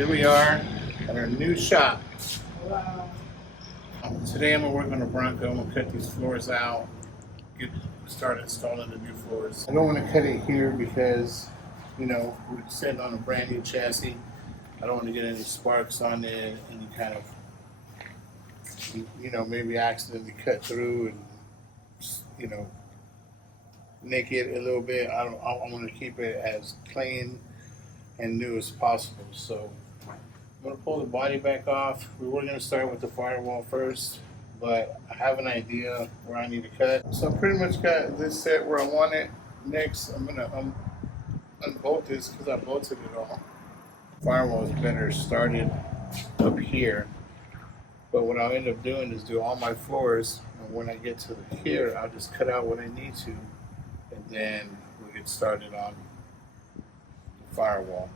Here we are at our new shop. Today I'm gonna work on a Bronco. I'm gonna cut these floors out, get started installing the new floors. I don't want to cut it here because, you know, we're sitting on a brand new chassis. I don't want to get any sparks on it, any kind of, you know, maybe accidentally cut through and, you know, nick it a little bit. I want to keep it as clean and new as possible. So I'm going to pull the body back off. We were going to start with the firewall first, but I have an idea where I need to cut. So I pretty much got this set where I want it. Next, I'm going to unbolt this because I bolted it all. Firewall is better started up here, but what I'll end up doing is do all my floors, and when I get to here, I'll just cut out what I need to, and then we'll get started on the firewall.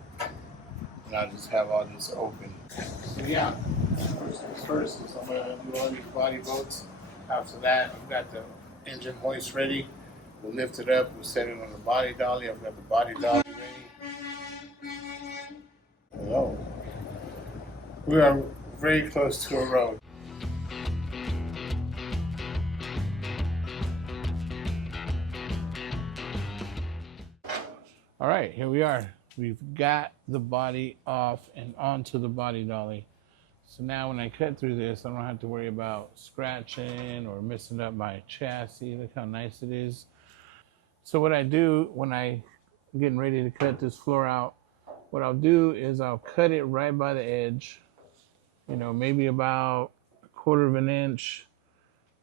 And I'll just have all this open. So yeah, first things first is I'm gonna do all these body bolts. After that, I've got the engine hoist ready. We'll lift it up, we'll set it on the body dolly. I've got the body dolly ready. Hello. We are very close to a road. All right, here we are. We've got the body off and onto the body dolly. So now when I cut through this, I don't have to worry about scratching or messing up my chassis. Look how nice it is. So what I do when I'm getting ready to cut this floor out, what I'll do is I'll cut it right by the edge, you know, maybe about 1/4 of an inch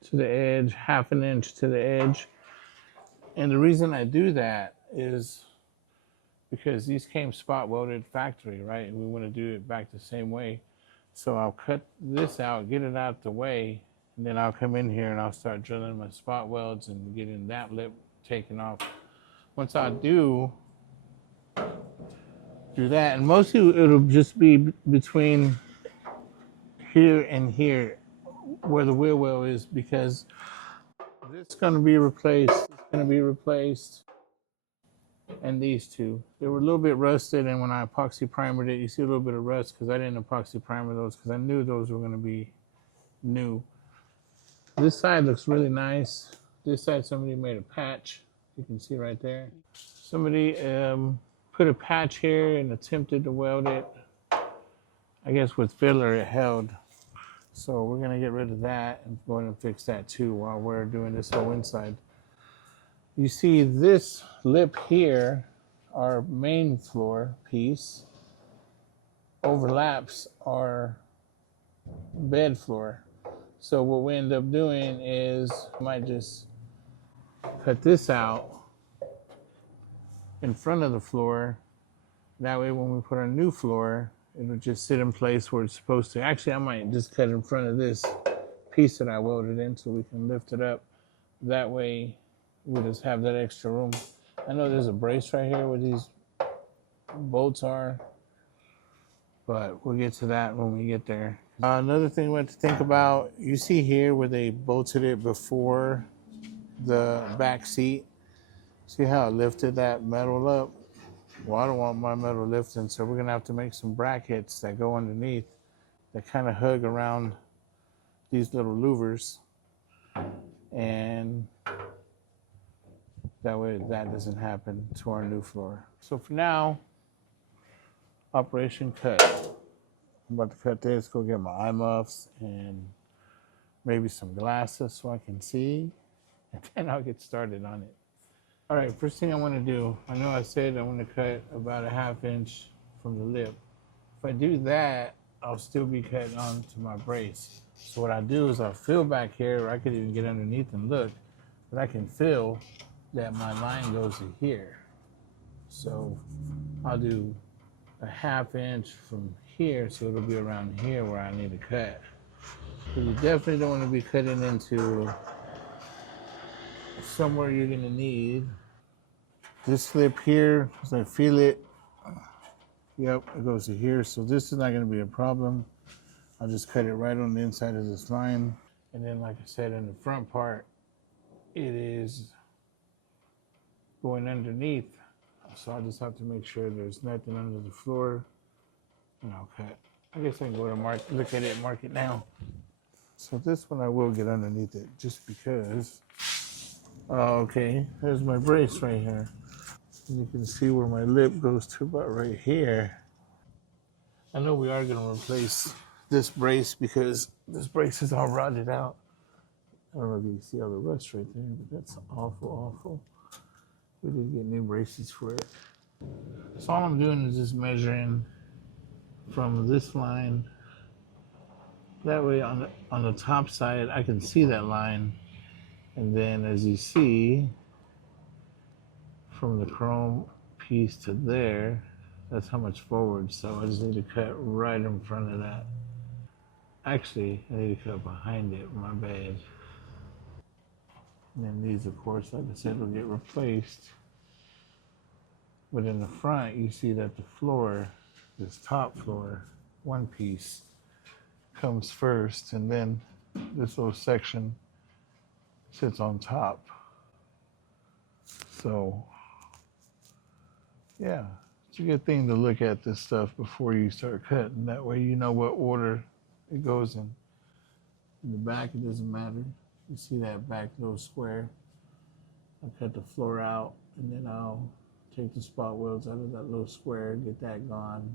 to the edge, 1/2 an inch to the edge. And the reason I do that is because these came spot welded factory, right? And we want to do it back the same way. So I'll cut this out, get it out the way, and then I'll come in here and I'll start drilling my spot welds and getting that lip taken off. Once I do that, and mostly it'll just be between here and here where the wheel well is, because this is going to be replaced, it's going to be replaced, and these two. They were a little bit rusted, and when I epoxy primered it, you see a little bit of rust because I didn't epoxy primer those because I knew those were going to be new. This side looks really nice. This side somebody made a patch. You can see right there. Somebody put a patch here and attempted to weld it. I guess with filler it held. So we're going to get rid of that and go ahead and fix that too while we're doing this whole inside. You see this lip here, our main floor piece, overlaps our bed floor. So what we end up doing is I might just cut this out in front of the floor. That way when we put our new floor, it'll just sit in place where it's supposed to. Actually, I might just cut in front of this piece that I welded in so we can lift it up. That way we'll just have that extra room. I know there's a brace right here where these bolts are, but we'll get to that when we get there. Another thing we have to think about, you see here where they bolted it before the back seat. See how it lifted that metal up? Well, I don't want my metal lifting, so we're gonna have to make some brackets that go underneath that kind of hug around these little louvers, and that way that doesn't happen to our new floor. So for now, operation cut. I'm about to cut this, go get my eye muffs and maybe some glasses so I can see, and then I'll get started on it. All right, first thing I want to do, I know I said I want to cut about 1/2 inch from the lip. If I do that, I'll still be cutting onto my brace. So what I do is I'll feel back here, or I could even get underneath and look, but I can feel that my line goes to here. So I'll do 1/2 inch from here, so it'll be around here where I need to cut. But you definitely don't want to be cutting into somewhere you're gonna need. This slip here, as I feel it, yep, it goes to here. So this is not gonna be a problem. I'll just cut it right on the inside of this line. And then like I said, in the front part, it is going underneath. So I just have to make sure there's nothing under the floor Okay. I guess I can go to look at it and mark it down. So this one I will get underneath it just because. Oh, okay. There's my brace right here. And you can see where my lip goes to about right here. I know we are going to replace this brace because this brace is all rotted out. I don't know if you can see all the rust right there, but that's awful, awful. We did get new braces for it. So all I'm doing is just measuring from this line. That way on the top side, I can see that line. And then as you see, from the chrome piece to there, that's how much forward. So I just need to cut right in front of that. Actually, I need to cut behind it, my bad. And then these, of course, like I said, will get replaced. But in the front, you see that the floor, this top floor, one piece, comes first, and then this little section sits on top. So, yeah, it's a good thing to look at this stuff before you start cutting. That way you know what order it goes in. In the back, it doesn't matter. You see that back little square? I'll cut the floor out, and then I'll take the spot welds out of that little square, get that gone,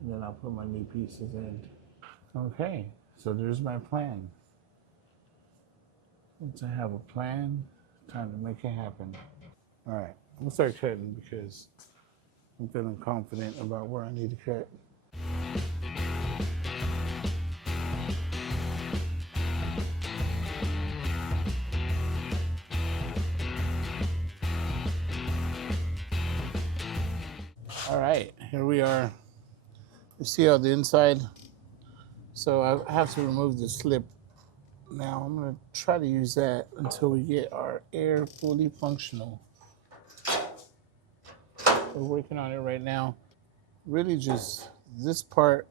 and then I'll put my new pieces in. Okay, so there's my plan. Once I have a plan, time to make it happen. All right, I'm gonna start cutting because I'm feeling confident about where I need to cut. All right, here we are. You see how the inside? So I have to remove the slip. Now I'm gonna try to use that until we get our air fully functional. We're working on it right now. Really just this part,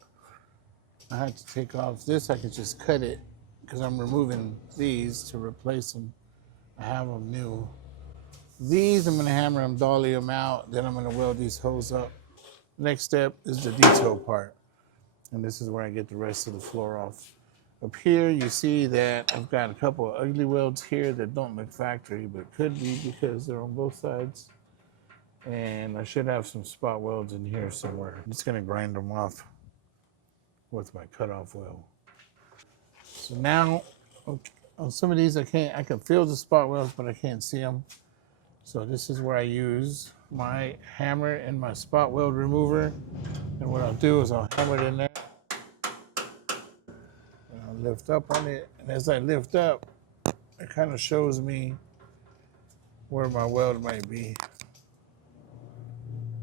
I had to take off. This I could just cut it because I'm removing these to replace them. I have them new. These I'm gonna hammer them, dolly them out, then I'm gonna weld these holes up. Next step is the detail part. And this is where I get the rest of the floor off. Up here, you see that I've got a couple of ugly welds here that don't look factory, but could be because they're on both sides. And I should have some spot welds in here somewhere. I'm just gonna grind them off with my cutoff weld. So now, okay, on some of these I can feel the spot welds, but I can't see them. So this is where I use my hammer and my spot weld remover. And what I'll do is I'll hammer it in there. And I'll lift up on it. And as I lift up, it kind of shows me where my weld might be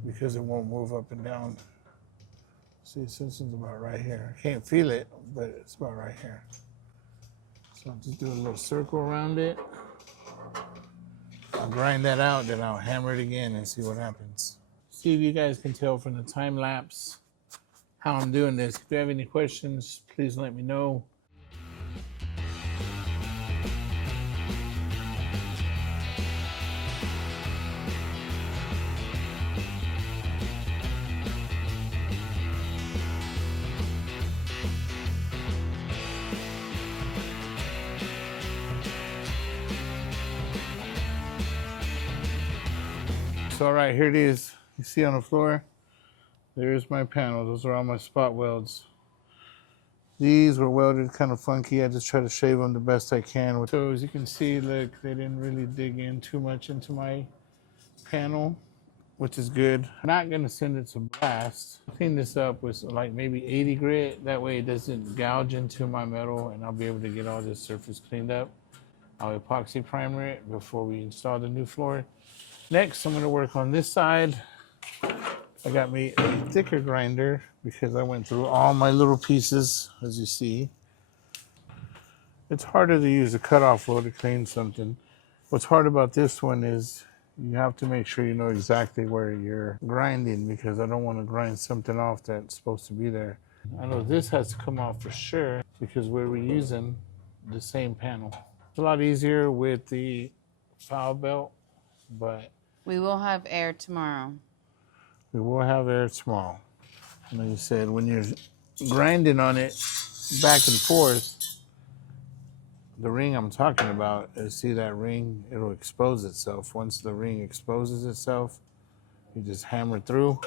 because it won't move up and down. See, this is about right here. I can't feel it, but it's about right here. So I'll just do a little circle around it. I'll grind that out, then I'll hammer it again and see what happens. See if you guys can tell from the time lapse how I'm doing this. If you have any questions, please let me know. So, all right, here it is. You see on the floor? There's my panel. Those are all my spot welds. These were welded kind of funky. I just try to shave them the best I can. So as you can see, look, they didn't really dig in too much into my panel, which is good. I'm not gonna send it to blast. I'll clean this up with like maybe 80 grit. That way it doesn't gouge into my metal and I'll be able to get all this surface cleaned up. I'll epoxy primer it before we install the new floor. Next, I'm gonna work on this side. I got me a thicker grinder because I went through all my little pieces, as you see. It's harder to use a cutoff wheel to clean something. What's hard about this one is you have to make sure you know exactly where you're grinding because I don't want to grind something off that's supposed to be there. I know this has to come off for sure because we're reusing the same panel. It's a lot easier with the file belt, but we will have air tomorrow. we will have air tomorrow. Like I said, when you're grinding on it back and forth, the ring I'm talking about is, see that ring? It'll expose itself. Once the ring exposes itself, you just hammer through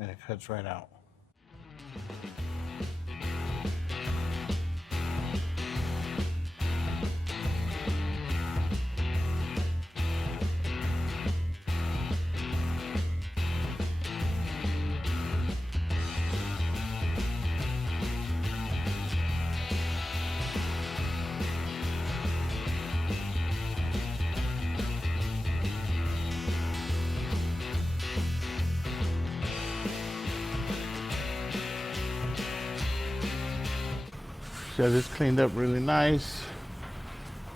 and it cuts right out. So this cleaned up really nice.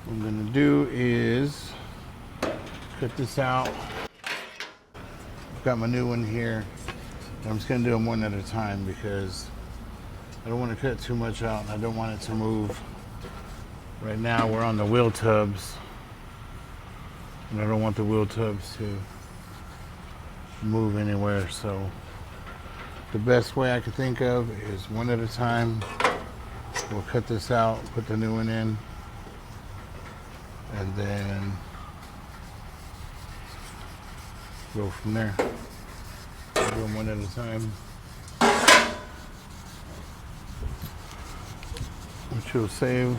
What I'm gonna do is cut this out. I've got my new one here. I'm just gonna do them one at a time because I don't want to cut too much out and I don't want it to move. Right now we're on the wheel tubs and I don't want the wheel tubs to move anywhere. So the best way I can think of is one at a time. We'll cut this out, put the new one in, and then go from there. Do them one at a time, which will save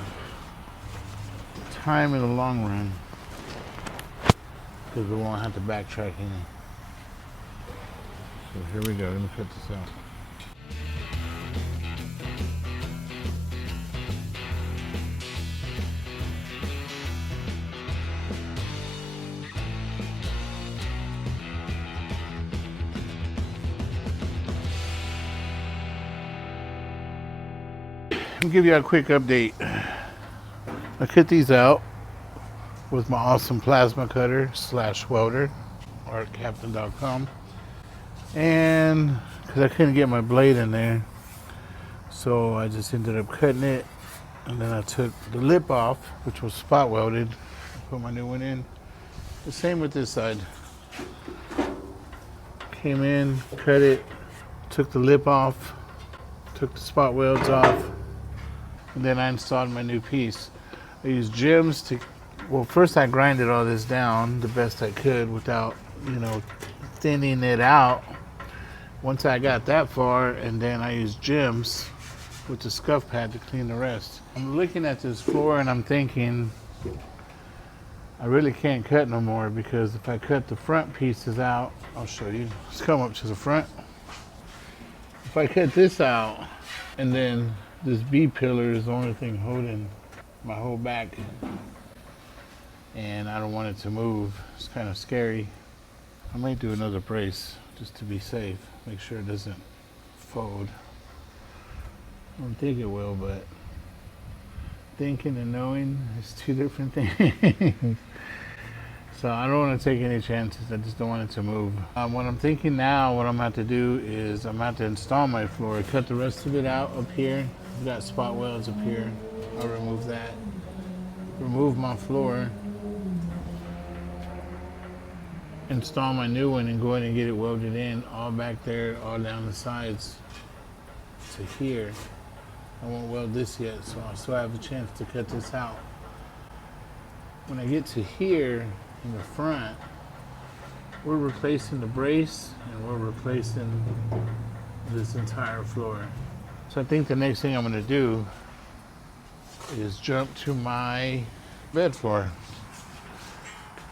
time in the long run because we won't have to backtrack any. So here we go. Let me cut this out. I'll give you a quick update. I cut these out with my awesome plasma cutter / welder, artcaptain.com, and because I couldn't get my blade in there, so I just ended up cutting it, and then I took the lip off, which was spot welded, put my new one in. The same with this side. Came in, cut it, took the lip off, took the spot welds off, and then I installed my new piece. I used gems to, well, first I grinded all this down the best I could without, thinning it out. Once I got that far, and then I used gems with the scuff pad to clean the rest. I'm looking at this floor and I'm thinking, I really can't cut no more because if I cut the front pieces out, I'll show you. Let's come up to the front. If I cut this out, and then this B pillar is the only thing holding my whole back, and I don't want it to move. It's kind of scary. I might do another brace just to be safe, make sure it doesn't fold. I don't think it will, but thinking and knowing is two different things. So I don't want to take any chances. I just don't want it to move. What I'm thinking now, what I'm going to have to do is I'm going to have to install my floor, cut the rest of it out up here. I've got spot welds up here. I'll remove that. Remove my floor. Install my new one and go ahead and get it welded in, all back there, all down the sides to here. I won't weld this yet, so I still have a chance to cut this out. When I get to here in the front, we're replacing the brace and we're replacing this entire floor. So I think the next thing I'm going to do is jump to my bed floor.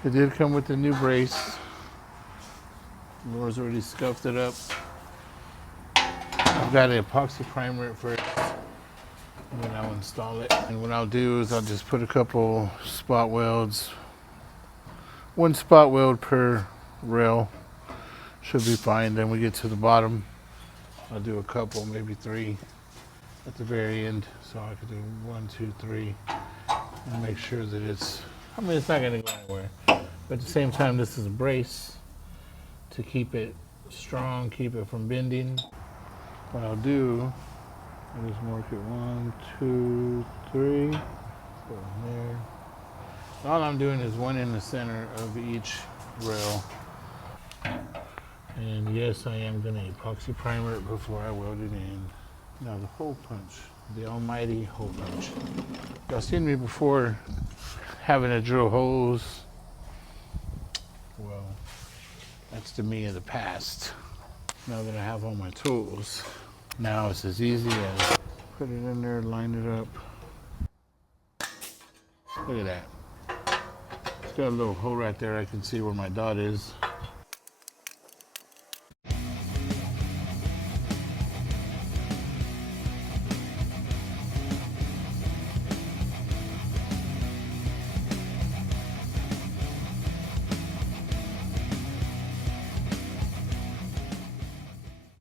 It did come with a new brace. Laura's already scuffed it up. I've got an epoxy primer at first, and then I'll install it. And what I'll do is I'll just put a couple spot welds. One spot weld per rail should be fine. Then we get to the bottom, I'll do a couple, maybe 3 at the very end. So I could do 1, 2, 3, and make sure that it's not gonna go anywhere. But at the same time, this is a brace to keep it strong, keep it from bending. What I'll do is just mark it 1, 2, 3, go there. All I'm doing is one in the center of each rail. And yes, I am going to epoxy primer it before I weld it in. Now the hole punch, the almighty hole punch. Y'all seen me before having to drill holes. Well, that's the me of the past. Now that I have all my tools, now it's as easy as put it in there, line it up. Look at that. It's got a little hole right there. I can see where my dot is.